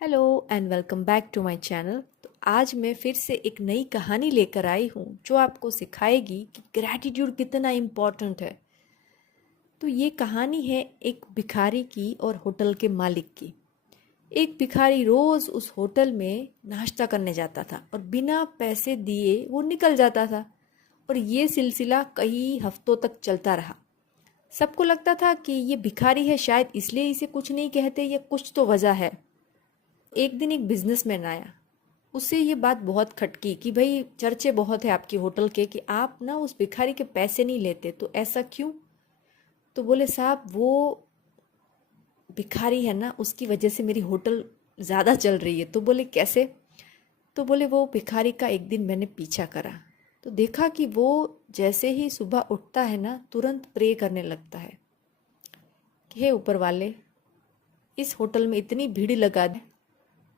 Hello and welcome back to my channel. तो आज मैं फिर से एक नई कहानी लेकर आई हूँ जो आपको सिखाएगी कि ग्रैटिट्यूड कितना इम्पॉर्टेंट है। तो ये कहानी है एक भिखारी की और होटल के मालिक की। एक भिखारी रोज़ उस होटल में नाश्ता करने जाता था और बिना पैसे दिए वो निकल जाता था। और ये सिलसिला कई हफ्तों तक चलता रहा। सबको लगता था कि ये भिखारी है, शायद इसलिए इसे कुछ नहीं कहते या कुछ तो वजह है। एक दिन एक बिजनेसमैन आया। उससे ये बात बहुत खटकी कि भाई चर्चे बहुत है आपकी होटल के कि आप ना उस भिखारी के पैसे नहीं लेते, तो ऐसा क्यों? तो बोले साहब वो भिखारी है ना, उसकी वजह से मेरी होटल ज़्यादा चल रही है। तो बोले कैसे? तो बोले वो भिखारी का एक दिन मैंने पीछा करा तो देखा कि वो जैसे ही सुबह उठता है ना, तुरंत प्रे करने लगता है कि हे ऊपर वाले, इस होटल में इतनी भीड़ लगा दे,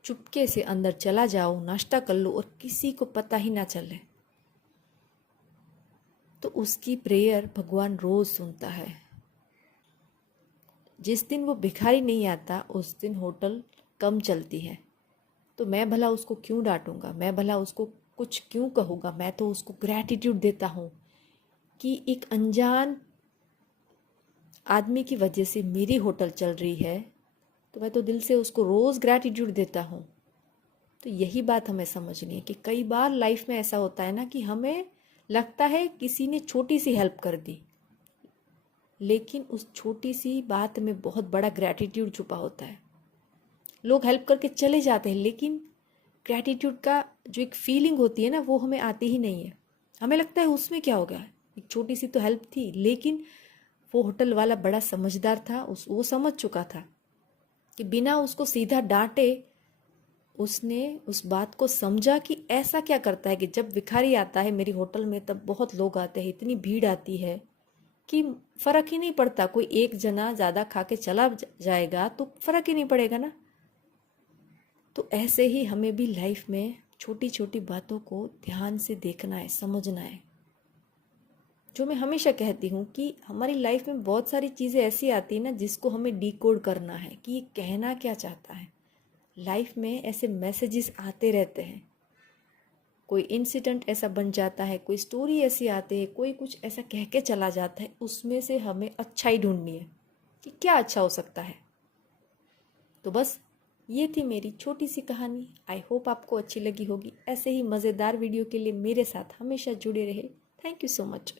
चुपके से अंदर चला जाओ, नाश्ता कर लो और किसी को पता ही ना चले। तो उसकी प्रेयर भगवान रोज सुनता है। जिस दिन वो भिखारी नहीं आता उस दिन होटल कम चलती है। तो मैं भला उसको क्यों डांटूंगा, मैं भला उसको कुछ क्यों कहूँगा? मैं तो उसको ग्रैटिट्यूड देता हूँ कि एक अनजान आदमी की वजह से मेरी होटल चल रही है। तो मैं तो दिल से उसको रोज़ ग्रैटिट्यूड देता हूँ। तो यही बात हमें समझनी है कि कई बार लाइफ में ऐसा होता है ना कि हमें लगता है किसी ने छोटी सी हेल्प कर दी, लेकिन उस छोटी सी बात में बहुत बड़ा ग्रैटिट्यूड छुपा होता है। लोग हेल्प करके चले जाते हैं, लेकिन ग्रैटिट्यूड का जो एक फीलिंग होती है ना, वो हमें आती ही नहीं है। हमें लगता है उसमें क्या हो गया, एक छोटी सी तो हेल्प थी। लेकिन वो होटल वाला बड़ा समझदार था, वो समझ चुका था कि बिना उसको सीधा डांटे उसने उस बात को समझा कि ऐसा क्या करता है कि जब भिखारी आता है मेरी होटल में तब बहुत लोग आते हैं, इतनी भीड़ आती है कि फर्क ही नहीं पड़ता। कोई एक जना ज़्यादा खा के चला जाएगा तो फर्क ही नहीं पड़ेगा ना। तो ऐसे ही हमें भी लाइफ में छोटी छोटी बातों को ध्यान से देखना है, समझना है। जो मैं हमेशा कहती हूँ कि हमारी लाइफ में बहुत सारी चीज़ें ऐसी आती हैं ना जिसको हमें डिकोड करना है कि ये कहना क्या चाहता है। लाइफ में ऐसे मैसेजेस आते रहते हैं, कोई इंसिडेंट ऐसा बन जाता है, कोई स्टोरी ऐसी आती है, कोई कुछ ऐसा कह के चला जाता है। उसमें से हमें अच्छाई ढूंढनी है कि क्या अच्छा हो सकता है। तो बस ये थी मेरी छोटी सी कहानी। आई होप आपको अच्छी लगी होगी। ऐसे ही मज़ेदार वीडियो के लिए मेरे साथ हमेशा जुड़े रहे। Thank you so much.